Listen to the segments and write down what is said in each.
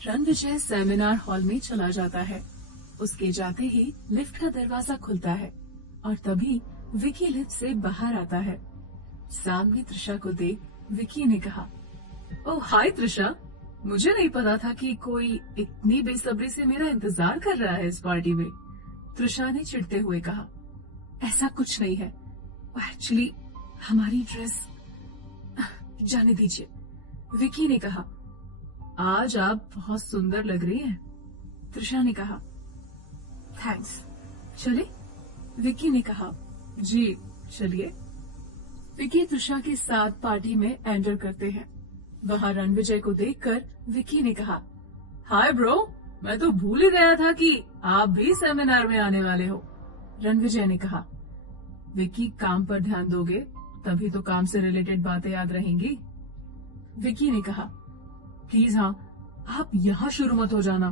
Ranvijay seminar hall में चला जाता है। उसके जाते ही लिफ्ट का दरवाजा खुलता है और तभी विकी लिफ्ट से बाहर आता है। सामने त्रिशा को देख विकी ने कहा, ओह हाय त्रिशा, मुझे नहीं पता था कि कोई इतनी बेसब्री से मेरा इंतजार कर रहा है इस पार्टी में। त्रिशा ने चिढ़ते हुए कहा, ऐसा कुछ नहीं है, एक्चुअली हमारी ड्रेस। जाने दीजिए, विकी ने कहा। आज आप बहुत सुंदर लग रही हैं, त्रिशा ने कहा। थैंक्स, चले? विकी ने कहा। जी चलिए। विकी त्रिशा के साथ पार्टी में एंटर करते हैं। वहां रणविजय को देखकर विकी ने कहा, हाय ब्रो, मैं तो भूल ही गया था कि आप भी सेमिनार में आने वाले हो। रणविजय ने कहा, विकी काम पर ध्यान दोगे तभी तो काम से रिलेटेड बातें याद रहेंगी। विकी ने कहा, प्लीज हाँ, आप यहाँ शुरू मत हो जाना।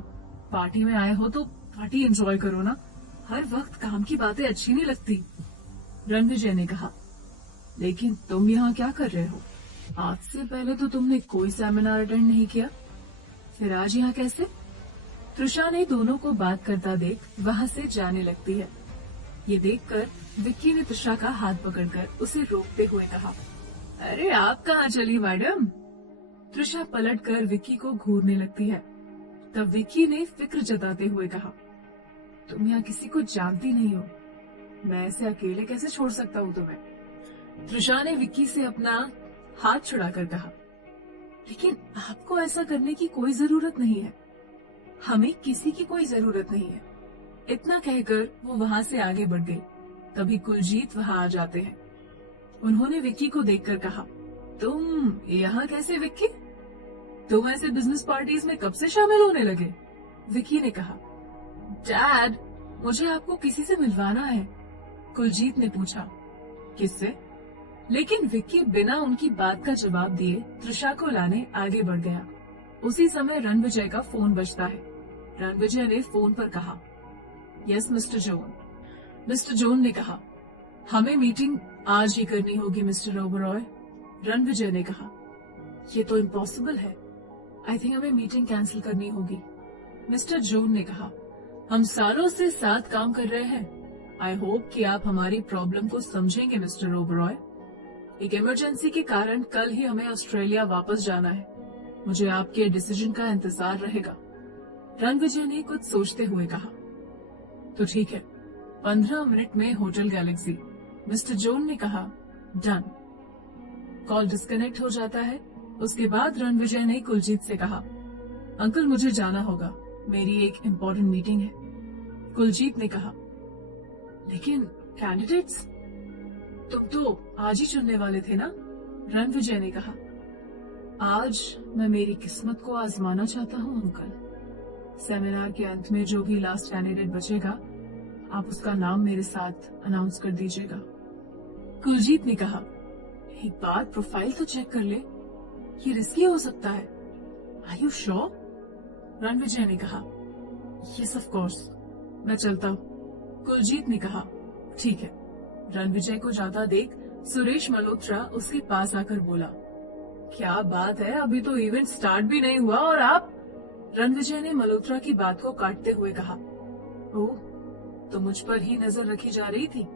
पार्टी में आए हो तो पार्टी एंजॉय करो ना, हर वक्त काम की बातें अच्छी नहीं लगती। रणविजय ने कहा, लेकिन तुम यहाँ क्या कर रहे हो? आज से पहले तो तुमने कोई सेमिनार अटेंड नहीं किया, फिर आज यहाँ कैसे? त्रिशा ने दोनों को बात करता देख वहाँ से जाने लगती है। ये देखकर विक्की ने त्रिशा का हाथ पकड़कर उसे रोकते हुए कहा, अरे आप कहाँ चली मैडम? त्रिशा पलटकर विक्की को घूरने लगती है। तब विक्की ने फिक्र जताते हुए कहा, तुम यहाँ किसी को जानती नहीं हो, मैं ऐसे अकेले कैसे छोड़ सकता हूँ तुम्हें? त्रिशा ने विक्की से अपना हाथ छुड़ाकर कहा, लेकिन आपको ऐसा करने की कोई जरूरत नहीं है, हमें किसी की कोई जरूरत नहीं है। इतना कहकर वो वहाँ से आगे बढ़ गई। तभी कुलजीत वहाँ आ जाते हैं। उन्होंने विक्की को देखकर कहा, तुम यहाँ कैसे विक्की? तुम ऐसे बिजनेस पार्टीज में कब से शामिल होने लगे? विक्की ने कहा, डैड, मुझे आपको किसी से मिलवाना है। कुलजीत ने पूछा, किससे? लेकिन विक्की बिना उनकी बात का जवाब दिए त्रिशा को लाने आगे बढ़ गया। उसी समय रणविजय का फोन बजता है। रणविजय ने फोन पर कहा, yes mister zone. Mister zone ने कहा, हमें मीटिंग आज ही करनी होगी मिस्टर ओबरॉय। रणविजय ने कहा, ये तो इम्पॉसिबल है, आई थिंक हमें मीटिंग कैंसिल करनी होगी। मिस्टर जोन ने कहा, हम सालों से साथ काम कर रहे हैं, आई होप कि आप हमारी प्रॉब्लम को समझेंगे मिस्टर ओबरॉय। एक इमरजेंसी के कारण कल ही हमें ऑस्ट्रेलिया वापस जाना है, मुझे आपके डिसीजन का इंतजार रहेगा। रणविजय ने कुछ सोचते हुए कहा, तो ठीक है, 15 मिनट में होटल गैलेक्सी। मिस्टर जोन ने कहा, डन। कॉल डिस्कनेक्ट हो जाता है। उसके बाद रणविजय ने कुलजीत से कहा, अंकल मुझे जाना होगा, मेरी एक इम्पोर्टेंट मीटिंग है। कुलजीत ने कहा, लेकिन कैंडिडेट्स तुम तो आज ही चुनने वाले थे ना? रणविजय ने कहा, आज मैं मेरी किस्मत को आजमाना चाहता हूँ अंकल। सेमिनार के अंत में जो भी लास्ट कैंडिडेट बचेगा, आप उसका नाम मेरे साथ अनाउंस कर दीजिएगा। कुलजीत ने कहा, एक बार प्रोफाइल तो चेक कर ले, ये रिस्की हो सकता है। Are you sure? रणविजय ने कहा, यस ऑफ कोर्स, मैं चलता हूँ। कुलजीत ने कहा, ठीक है। रणविजय को जाता देख सुरेश मल्होत्रा उसके पास आकर बोला, क्या बात है, अभी तो इवेंट स्टार्ट भी नहीं हुआ और आप? रणविजय ने मल्होत्रा की बात को काटते हुए कहा, ओह, तो मुझ पर ही नजर रखी जा रही थी।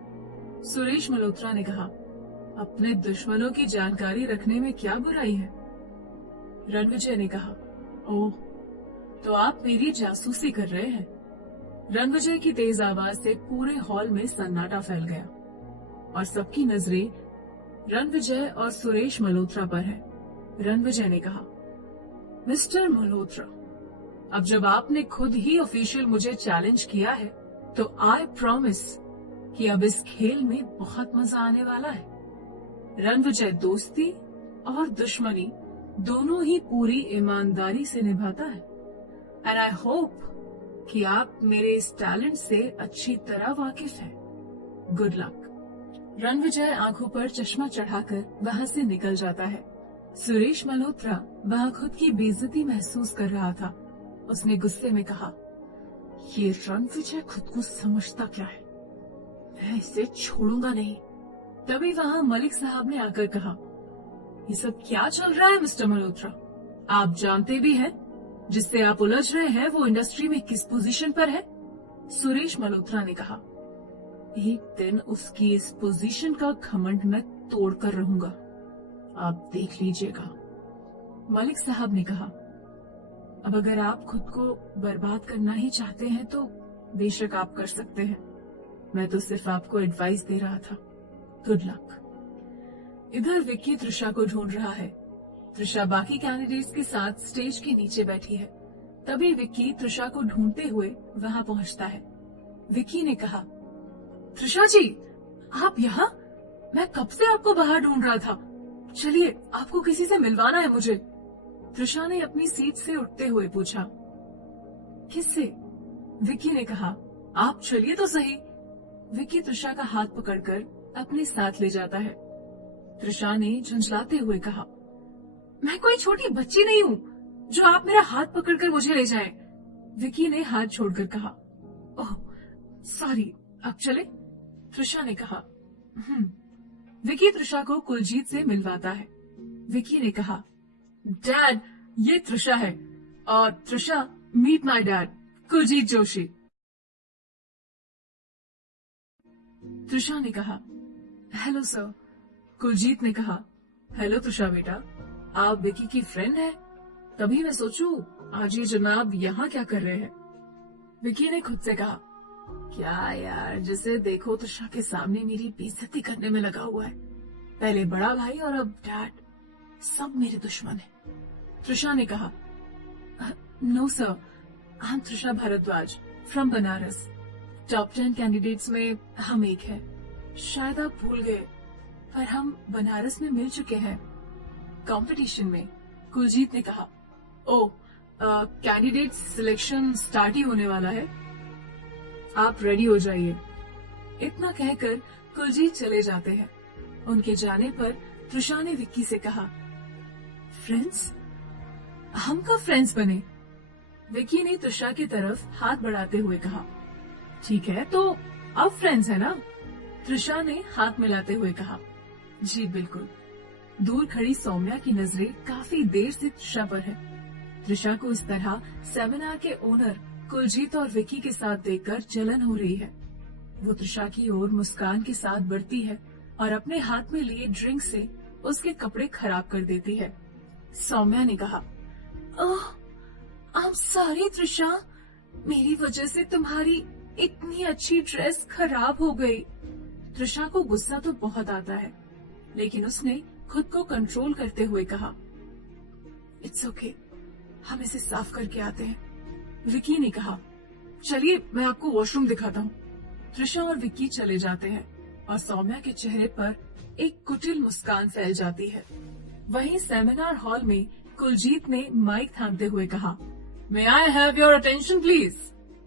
सुरेश मल्होत्रा ने कहा, अपने दुश्मनों की जानकारी रखने में क्या बुराई है? रणविजय ने कहा, ओह, तो आप मेरी जासूसी कर रहे हैं। रणविजय की तेज आवाज से पूरे हॉल में सन्नाटा फैल गया और सबकी नजरें रणविजय और सुरेश मल्होत्रा पर है। रणविजय ने कहा, मिस्टर मल्होत्रा, अब जब आपने खुद ही ऑफिशियल मुझे चैलेंज किया है, तो आई प्रॉमिस कि अब इस खेल में बहुत मजा आने वाला है। रणविजय दोस्ती और दुश्मनी दोनों ही पूरी ईमानदारी से निभाता है, एंड आई होप कि आप मेरे इस टैलेंट से अच्छी तरह वाकिफ हैं। Good luck. रणविजय आंखों पर चश्मा चढ़ाकर वहां से निकल जाता है। सुरेश मल्होत्रा वहां खुद की बेइज्जती महसूस कर रहा था। उसने गुस्से में कहा, ये रणविजय खुद को समझता क्या है, मैं इसे छोड़ूंगा नहीं। तभी वहां मलिक साहब ने आकर कहा, ये सब क्या चल रहा है मिस्टर मल्होत्रा? आप जानते भी हैं जिससे आप उलझ रहे हैं वो इंडस्ट्री में किस पोजीशन पर है? सुरेश मल्होत्रा ने कहा। एक दिन उसकी इस पोजीशन का घमंड मैं तोड़ कर रहूंगा, आप देख लीजिएगा, मलिक साहब ने कहा। अब अगर आप खुद को बर्बाद करना ही चाहते हैं तो बेशक आप कर सकते हैं, मैं तो सिर्फ आपको एडवाइस दे रहा था। Good luck. इधर विक्की तृषा को ढूंढ रहा है। तृषा बाकी कैंडिडेट्स के साथ स्टेज के नीचे बैठी है। तभी विक्की तृषा को ढूंढते हुए वहां पहुंचता है। विक्की ने कहा, तृषा जी, आप यहाँ? मैं कब से आपको बाहर ढूंढ रहा था। चलिए, आपको किसी से मिलवाना है मुझे। तृषा ने अपनी सीट से उठते हुए पूछा। किससे? विक्की ने कहा। आप चलिए तो सही। विक्की तृषा का हाथ पकड़कर अपने साथ ले जाता है। तृषा ने झंझलाते हुए कहा, मैं कोई छोटी बच्ची नहीं हूँ जो आप मेरा हाथ पकड़कर मुझे ले जाएं। विक्की ने हाथ छोड़कर कहा, ओह सॉरी, अब चले? तृषा ने कहा। विक्की तृषा को कुलजीत से मिलवाता है। विक्की ने कहा, डैड, ये तृषा है, और Trisha, meet my dad, Kuljeet Joshi. Trisha ने कहा, हेलो सर। कुलजीत ने कहा, हेलो तृषा बेटा, आप विक्की की फ्रेंड हैं? तभी मैं सोचूं आज ये जनाब यहाँ क्या कर रहे हैं। विक्की ने खुद से कहा, क्या यार, जिसे देखो तृषा के सामने मेरी बेइज्जती करने में लगा हुआ है। पहले बड़ा भाई और अब डैड, सब मेरे दुश्मन हैं। तृषा ने कहा, नो सर, हम Trisha Bhardwaj from Banaras. Top 10 candidates में हम एक हैं। शायद आप भूल गए, पर हम बनारस में मिल चुके हैं कंपटीशन में। कुलजीत ने कहा, ओ, कैंडिडेट सिलेक्शन स्टार्ट ही होने वाला है, आप रेडी हो जाइए। इतना कहकर कुलजीत चले जाते हैं। उनके जाने पर तृषा ने विक्की से कहा, फ्रेंड्स? हम कब फ्रेंड्स बने? विक्की ने तृषा की तरफ हाथ बढ़ाते हुए कहा, ठीक है, तो अब फ्रेंड्स है ना? तृषा ने हाथ मिलाते हुए कहा, जी बिल्कुल। दूर खड़ी सौम्या की नजरें काफी देर से तृषा पर है। तृषा को इस तरह सेमिनार के ओनर कुलजीत और विक्की के साथ देखकर जलन हो रही है। वो तृषा की ओर मुस्कान के साथ बढ़ती है और अपने हाथ में लिए ड्रिंक से उसके कपड़े खराब कर देती है। सौम्या ने कहा, ओह, आई एम सॉरी तृषा, मेरी वजह से तुम्हारी इतनी अच्छी ड्रेस खराब हो गई। तृषा को गुस्सा तो बहुत आता है, लेकिन उसने खुद को कंट्रोल करते हुए कहा, इट्स ओके, हम इसे साफ करके आते हैं। विक्की ने कहा, चलिए मैं आपको वॉशरूम दिखाता हूँ। तृषा और विक्की चले जाते हैं और सौम्या के चेहरे पर एक कुटिल मुस्कान फैल जाती है। वहीं सेमिनार हॉल में कुलजीत ने माइक थामते हुए कहा, may I have your attention please.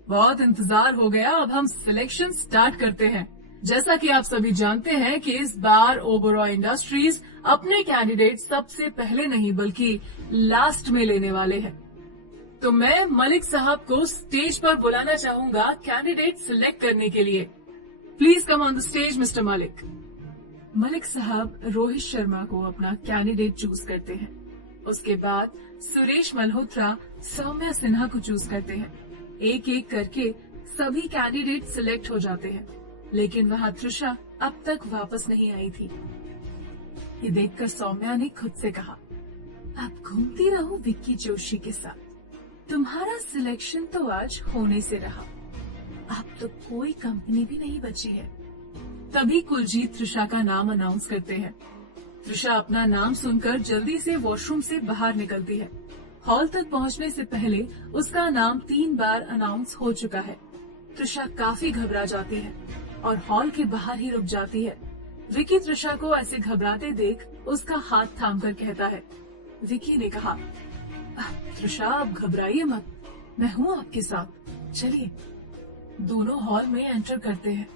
बहुत इंतजार हो गया, अब हम सिलेक्शन स्टार्ट करते हैं। जैसा कि आप सभी जानते हैं कि इस बार ओबेरॉय इंडस्ट्रीज अपने कैंडिडेट सबसे पहले नहीं बल्कि लास्ट में लेने वाले हैं। तो मैं मलिक साहब को स्टेज पर बुलाना चाहूंगा कैंडिडेट सिलेक्ट करने के लिए। Please come on the stage mister Malik. Malik साहब रोहित शर्मा को अपना कैंडिडेट चूज करते हैं। उसके बाद सुरेश मल्होत्रा, सौम्या सिन्हा को चूज करते हैं। एक एक करके सभी कैंडिडेट सिलेक्ट हो जाते हैं, लेकिन वहां तृषा अब तक वापस नहीं आई थी। ये देखकर सौम्या ने खुद से कहा, अब घूमती रहूं विक्की जोशी के साथ। तुम्हारा सिलेक्शन तो आज होने से रहा, अब तो कोई कंपनी भी नहीं बची है। तभी कुलजीत तृषा का नाम अनाउंस करते हैं। तृषा अपना नाम सुनकर जल्दी से वॉशरूम से बाहर निकलती है। हॉल तक पहुंचने से पहले उसका नाम 3 बार अनाउंस हो चुका है। तृषा काफी घबरा जाती है और हॉल के बाहर ही रुक जाती है। विक्की तृषा को ऐसे घबराते देख उसका हाथ थामकर कहता है। विक्की ने कहा, तृषा अब घबराइए मत, मैं हूँ आपके साथ, चलिए। दोनों हॉल में एंटर करते हैं।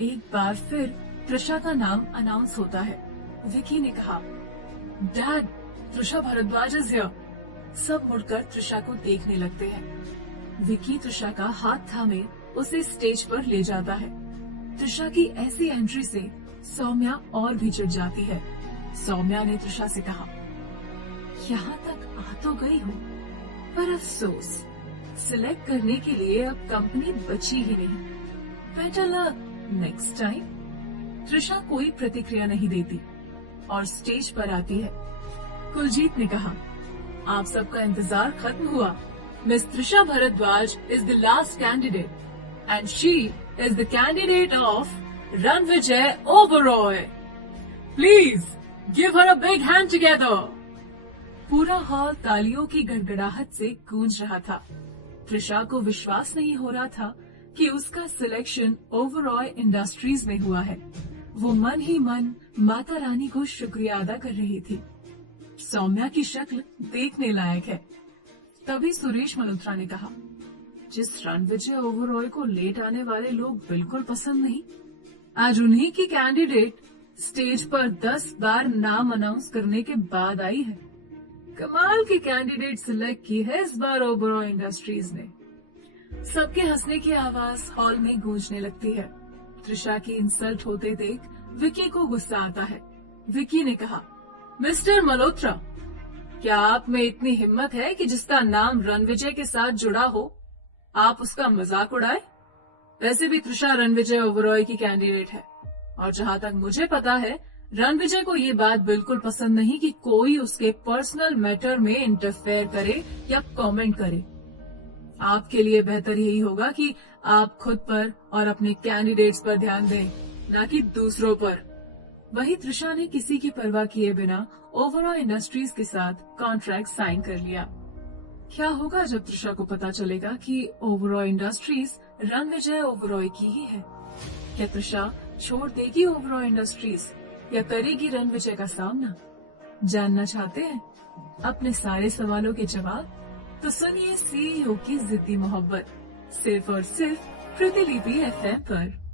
एक बार फिर तृषा का नाम अनाउंस होता है। विक्की ने कहा, dad, Trisha Bhardwaj is here. सब मुड़कर तृषा को देखने लगते हैं। विक्की तृषा का हाथ थामे उसे स्टेज पर ले जाता है। तृषा की ऐसी एंट्री से सौम्या और भी चिढ़ जाती है। सौम्या ने तृषा से कहा, यहाँ तक आ तो गई हूँ, पर अफसोस, सिलेक्ट करने के लिए अब कंपनी बची ही नहीं। Better luck next time. Trisha कोई प्रतिक्रिया नहीं देती और स्टेज पर आती है। कुलजीत ने कहा, आप सबका इंतजार खत्म हुआ। Miss Trisha Bhardwaj is the last candidate and she is the candidate of Ranvijay Oberoi. Please give her a big hand together. पूरा हॉल तालियों की गड़गड़ाहट से गूंज रहा था। त्रिशा को विश्वास नहीं हो रहा था कि उसका सिलेक्शन ओबरॉय इंडस्ट्रीज में हुआ है। वो मन ही मन माता रानी को शुक्रिया अदा कर रही थी। सौम्या की शक्ल देखने लायक है। तभी सुरेश मल्होत्रा ने कहा, जिस रणविजय ओबरॉय को लेट आने वाले लोग बिल्कुल पसंद नहीं, आज उन्हीं की कैंडिडेट स्टेज पर 10 बार नाम अनाउंस करने के बाद आई है। कमाल की कैंडिडेट सिलेक्ट की है इस बार ओबरॉय इंडस्ट्रीज ने। सबके हंसने की आवाज हॉल में गूंजने लगती है। त्रिशा की इंसल्ट होते देख विकी को गुस्सा आता है। विकी ने कहा, मिस्टर मल्होत्रा, क्या आप में इतनी हिम्मत है कि जिसका नाम रणविजय के साथ जुड़ा हो, आप उसका मजाक उड़ाए? वैसे भी त्रिशा रणविजय ओबरॉय की कैंडिडेट है और जहां तक मुझे पता है, रणविजय को ये बात बिल्कुल पसंद नहीं कि कोई उसके पर्सनल मैटर में इंटरफेयर करे या कमेंट करे। आपके लिए बेहतर यही होगा कि आप खुद पर और अपने कैंडिडेट्स पर ध्यान दें, न कि दूसरों पर। वही त्रिशा ने किसी की परवाह किए बिना ओबरॉय इंडस्ट्रीज के साथ कॉन्ट्रैक्ट साइन कर लिया। क्या होगा जब त्रिशा को पता चलेगा कि ओबरॉय इंडस्ट्रीज रणविजय ओबरॉय की ही है? क्या त्रिशा छोड़ देगी ओबरॉय इंडस्ट्रीज या करेगी रणविजय का सामना? जानना चाहते हैं अपने सारे सवालों के जवाब? तो सुनिए सीईओ की जिद्दी मोहब्बत, सिर्फ और सिर्फ प्रतिलिपि FM पर।